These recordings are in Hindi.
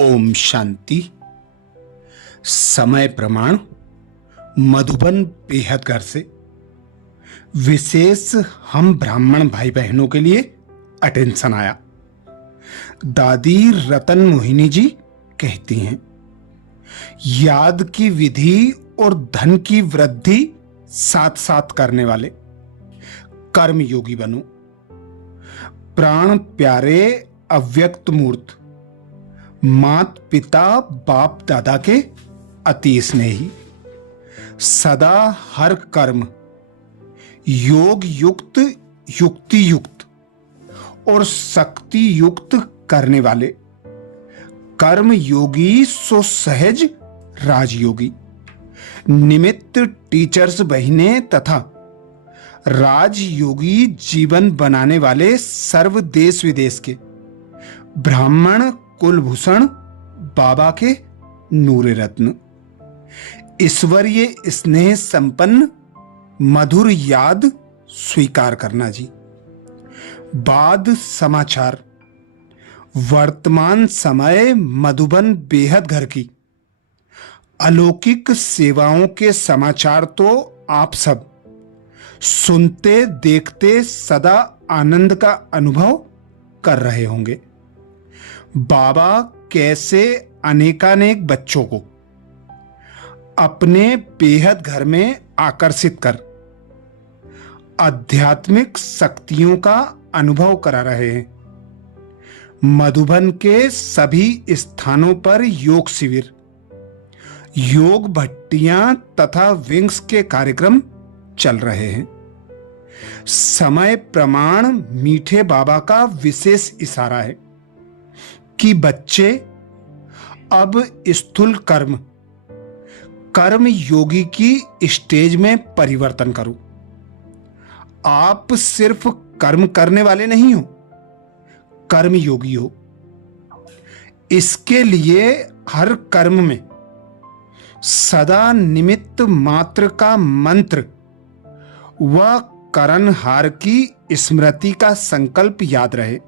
ओम शांति। समय प्रमाण मधुबन बेहद घर से विशेष हम ब्राह्मण भाई बहनों के लिए अटेंशन आया। दादी रतन मोहिनी जी कहती हैं, याद की विधि और धन की वृद्धि साथ साथ करने वाले कर्म योगी बनो। प्राण प्यारे अव्यक्त मूर्त मात पिता बाप दादा के अति स्नेही, सदा हर कर्म योग युक्त युक्ति युक्त और शक्ति युक्त करने वाले कर्म योगी सो सहज राजयोगी। निमित्त टीचर्स बहिने तथा राजयोगी जीवन बनाने वाले सर्व देश विदेश के ब्राह्मण कुलभूषण बाबा के नूरे रत्न, ईश्वरीय स्नेह संपन्न मधुर याद स्वीकार करना जी। बाद समाचार। वर्तमान समय मधुबन बेहद घर की अलौकिक सेवाओं के समाचार तो आप सब सुनते देखते सदा आनंद का अनुभव कर रहे होंगे। बाबा कैसे अनेकानेक बच्चों को अपने बेहद घर में आकर्षित कर आध्यात्मिक शक्तियों का अनुभव करा रहे हैं। मधुबन के सभी स्थानों पर योग शिविर, योग भट्टियां तथा विंग्स के कार्यक्रम चल रहे हैं। समय प्रमाण मीठे बाबा का विशेष इशारा है कि बच्चे अब स्थूल कर्म योगी की स्टेज में परिवर्तन करो। आप सिर्फ कर्म करने वाले नहीं हो, कर्म योगी हो। इसके लिए हर कर्म में सदा निमित्त मात्र का मंत्र व करणहार की स्मृति का संकल्प याद रहे।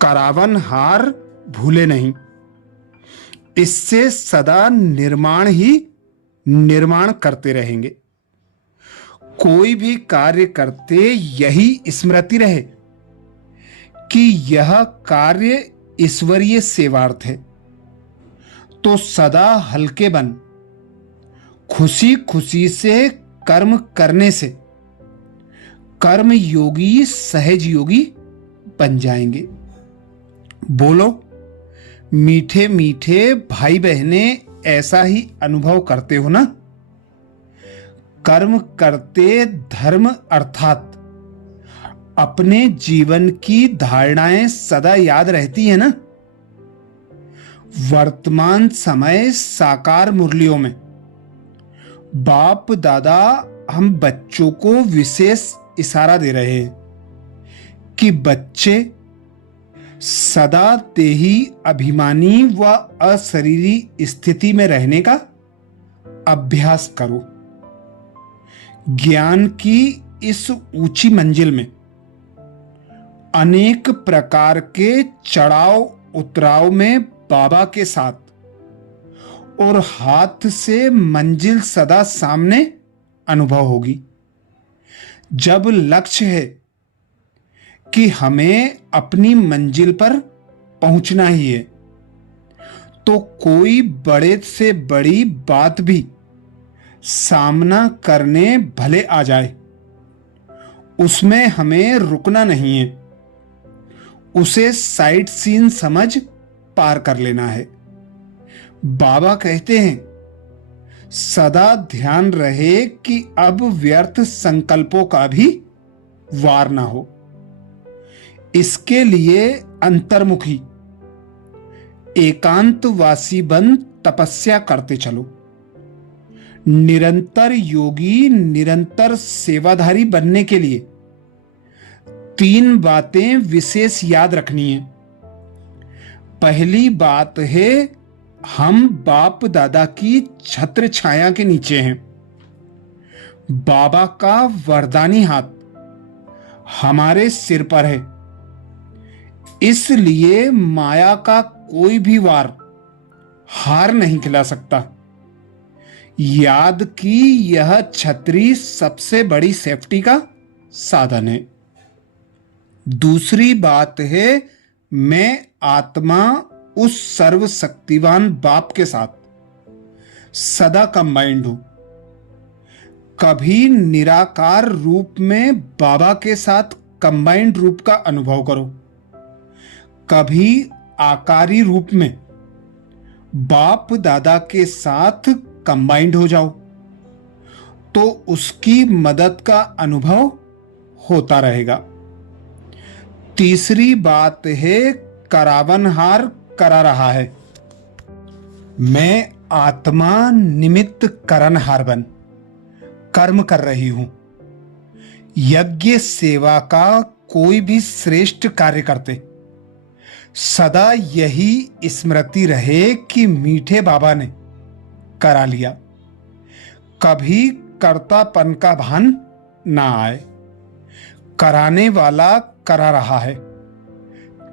करावन हार भूले नहीं। इससे सदा निर्माण करते रहेंगे। कोई भी कार्य करते यही स्मृति रहे कि यह कार्य ईश्वरीय सेवार्थ है, तो सदा हल्के बन खुशी खुशी से कर्म करने से कर्म योगी सहज योगी बन जाएंगे। बोलो मीठे मीठे भाई बहने, ऐसा ही अनुभव करते हो ना? कर्म करते धर्म अर्थात अपने जीवन की धारणाएं सदा याद रहती है ना? वर्तमान समय साकार मुरलियों में बाप दादा हम बच्चों को विशेष इशारा दे रहे हैं कि बच्चे सदा देही अभिमानी व अशरीरी स्थिति में रहने का अभ्यास करो। ज्ञान की इस ऊंची मंजिल में अनेक प्रकार के चढ़ाव उतराव में बाबा के साथ और हाथ से मंजिल सदा सामने अनुभव होगी। जब लक्ष्य है कि हमें अपनी मंजिल पर पहुंचना ही है, तो कोई बड़े से बड़ी बात भी सामना करने भले आ जाए, उसमें हमें रुकना नहीं है। उसे साइड सीन समझ पार कर लेना है। बाबा कहते हैं, सदा ध्यान रहे कि अब व्यर्थ संकल्पों का भी वार ना हो। इसके लिए अंतर्मुखी एकांतवासी बन तपस्या करते चलो। निरंतर योगी, निरंतर सेवाधारी बनने के लिए 3 बातें विशेष याद रखनी है। पहली बात है, हम बाप दादा की छत्र छाया के नीचे हैं। बाबा का वरदानी हाथ हमारे सिर पर है। इसलिए माया का कोई भी वार हार नहीं खिला सकता। याद की यह छतरी सबसे बड़ी सेफ्टी का साधन है। दूसरी बात है, मैं आत्मा उस सर्वशक्तिवान बाप के साथ सदा कंबाइंड हूं। कभी निराकार रूप में बाबा के साथ कंबाइंड रूप का अनुभव करो, कभी आकारी रूप में बाप दादा के साथ कंबाइंड हो जाओ, तो उसकी मदद का अनुभव होता रहेगा। तीसरी बात है, करावनहार करा रहा है, मैं आत्मा निमित्त करनहार बन कर्म कर रही हूं। यज्ञ सेवा का कोई भी श्रेष्ठ कार्य करते सदा यही स्मृति रहे कि मीठे बाबा ने करा लिया। कभी कर्तापन का भान ना आए। कराने वाला करा रहा है,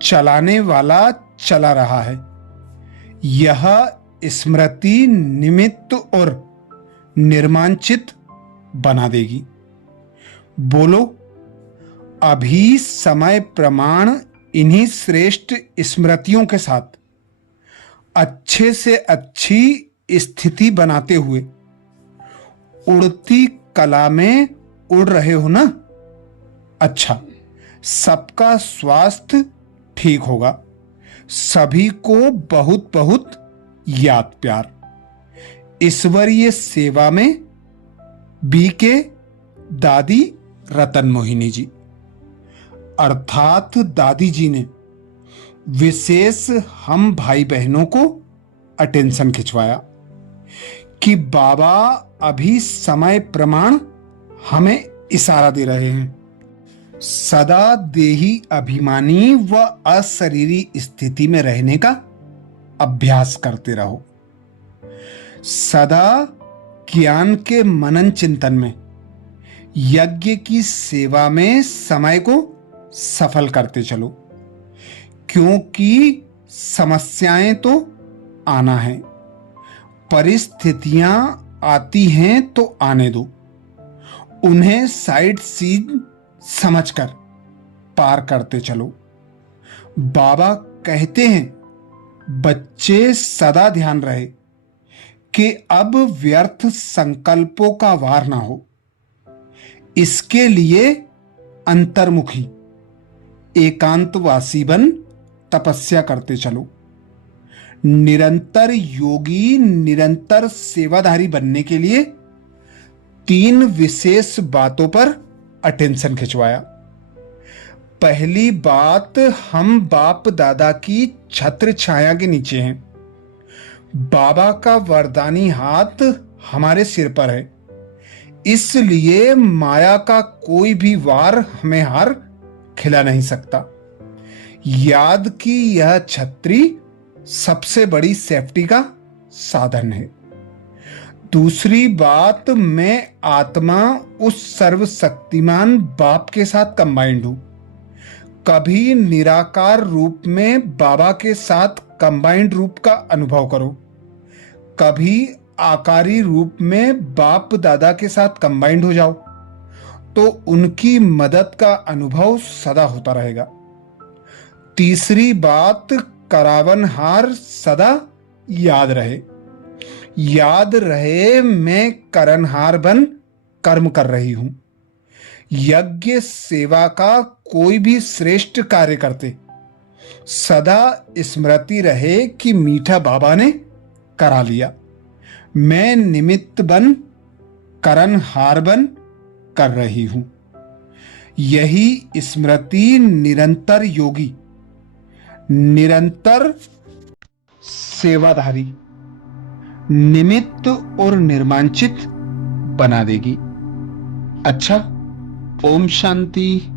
चलाने वाला चला रहा है। यह स्मृति निमित्त और निर्मांचित बना देगी। बोलो, अभी समय प्रमाण इन्हीं श्रेष्ठ स्मृतियों के साथ अच्छे से अच्छी स्थिति बनाते हुए उड़ती कला में उड़ रहे हो ना? अच्छा, सबका स्वास्थ्य ठीक होगा। सभी को बहुत बहुत याद प्यार। ईश्वरीय सेवा में बीके दादी रतन मोहिनी जी, अर्थात दादी जी ने विशेष हम भाई बहनों को अटेंशन खिंचवाया कि बाबा अभी समय प्रमाण हमें इशारा दे रहे हैं। सदा देही अभिमानी व अशरीरी स्थिति में रहने का अभ्यास करते रहो। सदा ज्ञान के मनन चिंतन में, यज्ञ की सेवा में समय को सफल करते चलो, क्योंकि समस्याएं तो आना है। परिस्थितियां आती हैं तो आने दो, उन्हें साइड सीन समझकर पार करते चलो। बाबा कहते हैं, बच्चे सदा ध्यान रहे कि अब व्यर्थ संकल्पों का वार ना हो। इसके लिए अंतर्मुखी एकांतवासी बन तपस्या करते चलो। निरंतर योगी, निरंतर सेवाधारी बनने के लिए 3 विशेष बातों पर अटेंशन खिंचवाया। पहली बात, हम बाप दादा की छत्र छाया के नीचे हैं। बाबा का वरदानी हाथ हमारे सिर पर है, इसलिए माया का कोई भी वार हमें हार खिला नहीं सकता। याद की यह छतरी सबसे बड़ी सेफ्टी का साधन है। दूसरी बात, मैं आत्मा उस सर्वशक्तिमान बाप के साथ कंबाइंड हूं। कभी निराकार रूप में बाबा के साथ कंबाइंड रूप का अनुभव करो, कभी आकारी रूप में बाप दादा के साथ कंबाइंड हो जाओ, तो उनकी मदद का अनुभव सदा होता रहेगा। तीसरी बात, करावनहार सदा याद रहे। याद रहे, मैं करनहार बन कर्म कर रही हूं। यज्ञ सेवा का कोई भी श्रेष्ठ कार्य करते सदा स्मृति रहे कि मीठा बाबा ने करा लिया। मैं निमित्त बन करनहार बन कर रही हूं। यही स्मृति निरंतर योगी, निरंतर सेवाधारी, निमित्त और निर्मांचित बना देगी। अच्छा, ओम शांति।